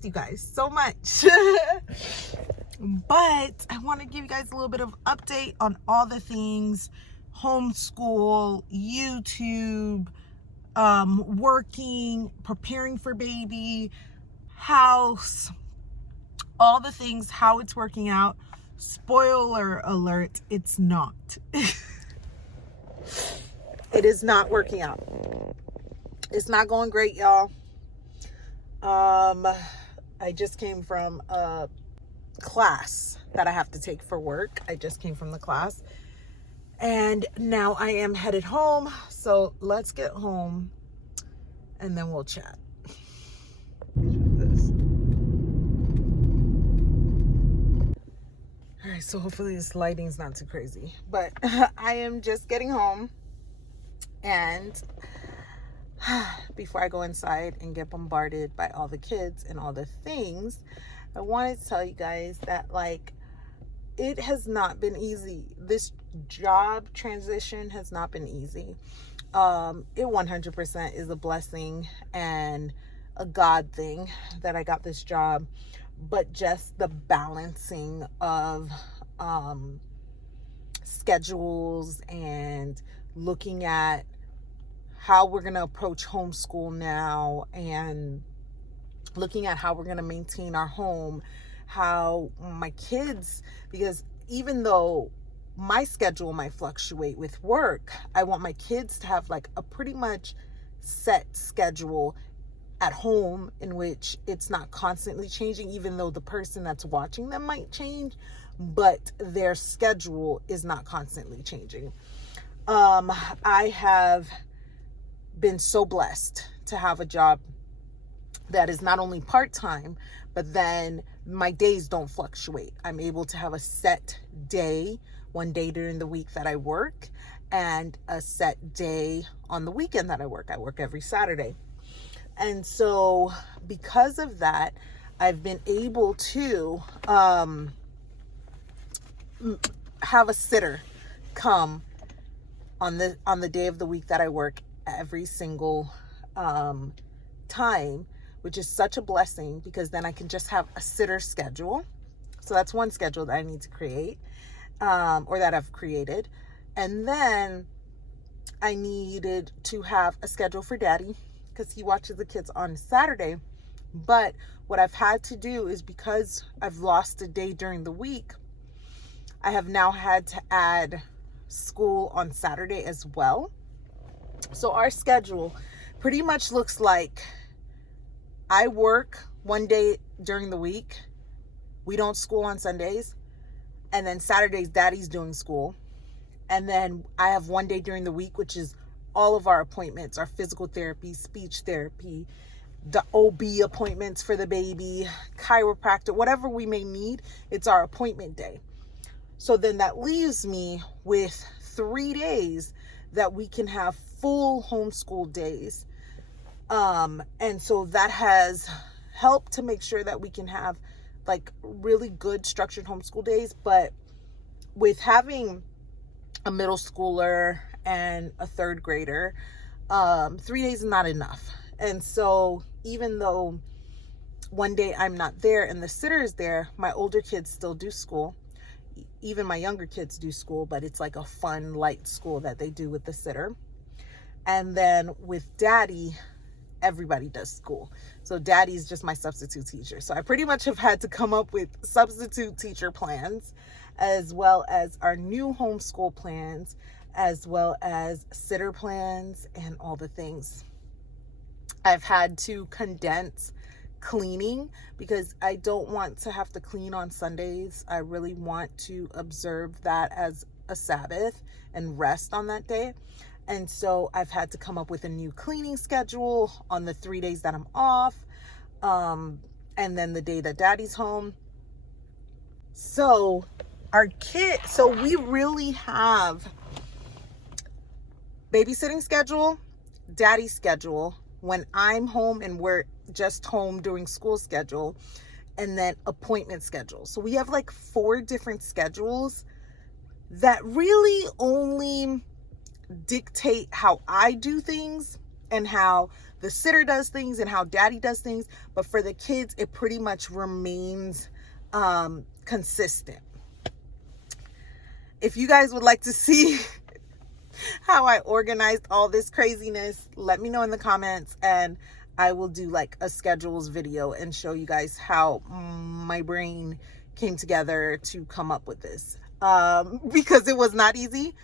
missed you guys so much. But I want to give you guys a little bit of update on all the things: homeschool, YouTube, working, preparing for baby, house, all the things, how it's working out. Spoiler alert, it's not. It is not working out. It's not going great, y'all. I just came from a class that I have to take for work. I just came from the class. And now I am headed home. So let's get home and then we'll chat. All right, so hopefully this lighting's not too crazy. But I am just getting home. And before I go inside and get bombarded by all the kids and all the things, I wanted to tell you guys that, like, it has not been easy. This job transition has not been easy. It 100% is a blessing and a God thing that I got this job, but just the balancing of schedules and looking at how we're going to approach homeschool now, and looking at how we're going to maintain our home, how my kids, because even though my schedule might fluctuate with work, I want my kids to have like a pretty much set schedule at home in which it's not constantly changing, even though the person that's watching them might change, but their schedule is not constantly changing. I have been so blessed to have a job that is not only part-time, but then my days don't fluctuate. I'm able to have a set day, one day during the week that I work, and a set day on the weekend that I work. I work every Saturday. And so because of that, I've been able to have a sitter come on the day of the week that I work every single time, which is such a blessing, because then I can just have a sitter schedule. So that's one schedule that I need to create, or that I've created. And then I needed to have a schedule for daddy, because he watches the kids on Saturday. But what I've had to do is, because I've lost a day during the week, I have now had to add school on Saturday as well. So our schedule pretty much looks like I work one day during the week. We don't school on Sundays. And then Saturdays, daddy's doing school. And then I have one day during the week, which is all of our appointments, our physical therapy, speech therapy, the OB appointments for the baby, chiropractor, whatever we may need, it's our appointment day. So then that leaves me with 3 days that we can have full homeschool days. And so that has helped to make sure that we can have like really good structured homeschool days. But with having a middle schooler and a third grader, 3 days is not enough. And so even though one day I'm not there and the sitter is there, my older kids still do school. Even my younger kids do school, but it's like a fun, light school that they do with the sitter. And then with daddy, everybody does school. So daddy's just my substitute teacher. So I pretty much have had to come up with substitute teacher plans, as well as our new homeschool plans, as well as sitter plans and all the things. I've had to condense cleaning because I don't want to have to clean on Sundays. I really want to observe that as a Sabbath and rest on that day. And so I've had to come up with a new cleaning schedule on the 3 days that I'm off, and then the day that daddy's home. So we really have babysitting schedule, daddy's schedule, when I'm home and we're just home doing school schedule, and then appointment schedule. So we have like 4 different schedules that really only dictate how I do things and how the sitter does things and how daddy does things. But for the kids, it pretty much remains consistent. If you guys would like to see how I organized all this craziness, let me know in the comments, and I will do like a schedules video and show you guys how my brain came together to come up with this, because it was not easy,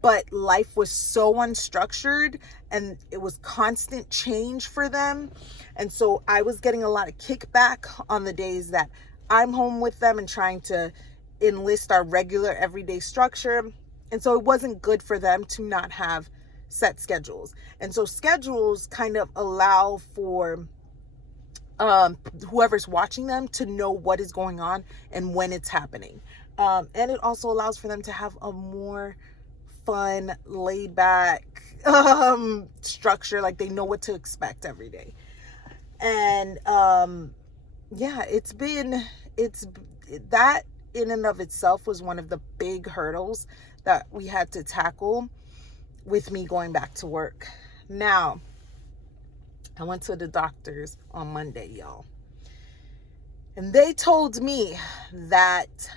but life was so unstructured and it was constant change for them. And so I was getting a lot of kickback on the days that I'm home with them and trying to enlist our regular everyday structure. And so it wasn't good for them to not have set schedules. And so schedules kind of allow for whoever's watching them to know what is going on and when it's happening. And it also allows for them to have a more fun, laid back structure. Like they know what to expect every day. And yeah, it's that in and of itself was one of the big hurdles that we had to tackle with me going back to work. Now, I went to the doctors on Monday, y'all. And they told me that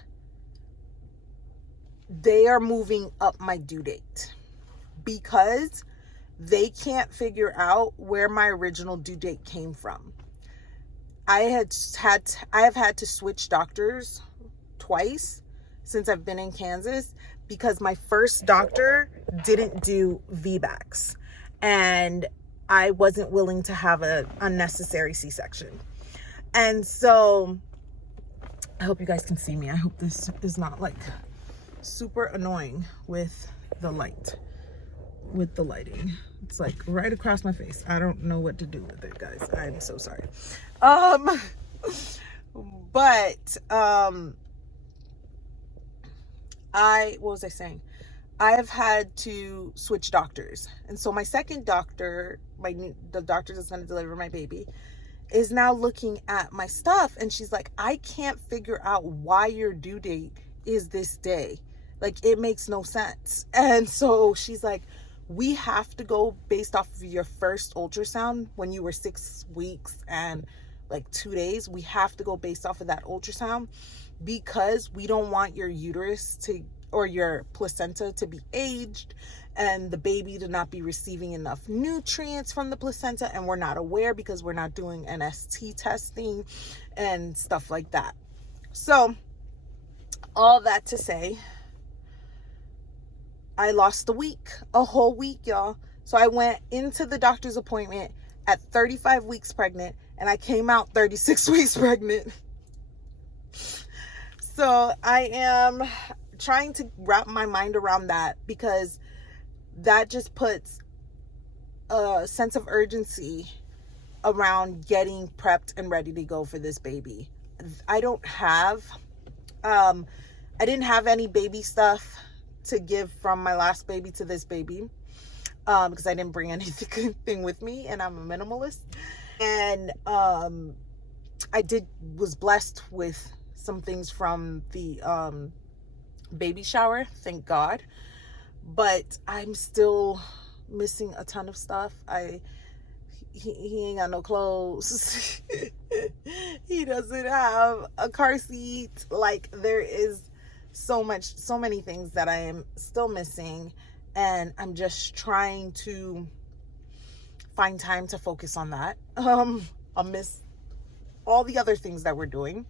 they are moving up my due date because they can't figure out where my original due date came from. I have had to switch doctors twice since I've been in Kansas because my first doctor didn't do VBACs and I wasn't willing to have an unnecessary C-section. And so I hope you guys can see me. I hope this is not like super annoying with the lighting. It's like right across my face. I don't know what to do with it, guys. I'm so sorry. But what was I saying? I have had to switch doctors. And so my second doctor, the doctor that's going to deliver my baby, is now looking at my stuff. And she's like, I can't figure out why your due date is this day. Like, it makes no sense. And so she's like, we have to go based off of your first ultrasound when you were 6 weeks and like 2 days. We have to go based off of that ultrasound because we don't want your uterus or your placenta to be aged and the baby to not be receiving enough nutrients from the placenta. And we're not aware because we're not doing NST testing and stuff like that. So all that to say, I lost a whole week, y'all. So I went into the doctor's appointment at 35 weeks pregnant and I came out 36 weeks pregnant. So I am trying to wrap my mind around that because that just puts a sense of urgency around getting prepped and ready to go for this baby. I didn't have any baby stuff to give from my last baby to this baby because I didn't bring anything with me and I'm a minimalist. And I was blessed with some things from the baby shower, thank God, but I'm still missing a ton of stuff. He ain't got no clothes. He doesn't have a car seat. Like, there is so many things that I am still missing, and I'm just trying to find time to focus on that. I'll miss all the other things that we're doing.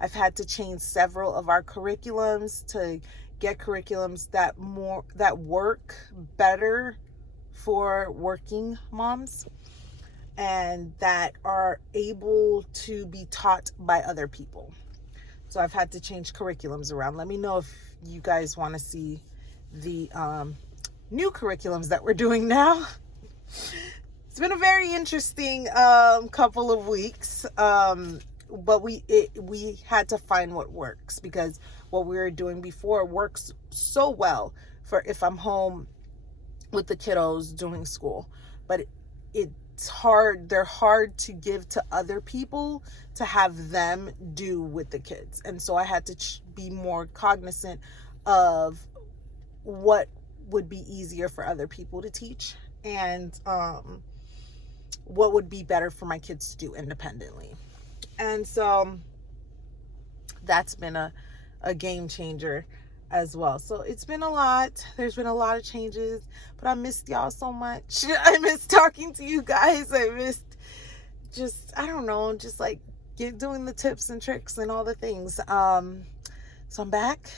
I've had to change several of our curriculums to get curriculums that work better for working moms and that are able to be taught by other people. So I've had to change curriculums around. Let me know if you guys want to see the new curriculums that we're doing now. It's been a very interesting couple of weeks. But we had to find what works because what we were doing before works so well for if I'm home with the kiddos doing school. But it's hard. They're hard to give to other people to have them do with the kids. And so I had to be more cognizant of what would be easier for other people to teach and what would be better for my kids to do independently. And so that's been a game changer as well. So it's been a lot. There's been a lot of changes, but I missed y'all so much. I missed talking to you guys. I missed just, I don't know, just like doing the tips and tricks and all the things. So I'm back.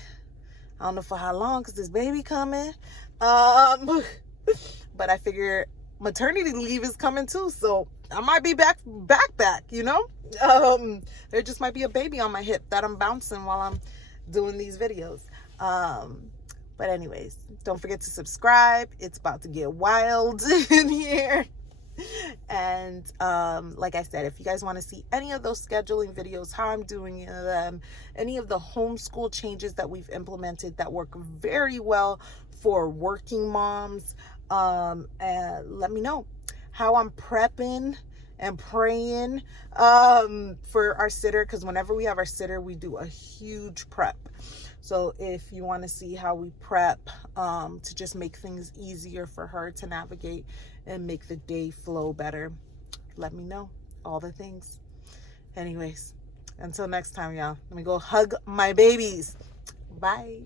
I don't know for how long because this baby coming. But I figure maternity leave is coming too, so I might be back, you know? There just might be a baby on my hip that I'm bouncing while I'm doing these videos. But anyways, don't forget to subscribe. It's about to get wild in here. And like I said, if you guys want to see any of those scheduling videos, how I'm doing them, any of the homeschool changes that we've implemented that work very well for working moms, and let me know how I'm prepping and praying for our sitter, because whenever we have our sitter, we do a huge prep. So if you want to see how we prep to just make things easier for her to navigate and make the day flow better, let me know. All the things. Anyways, until next time, y'all, let me go hug my babies. Bye.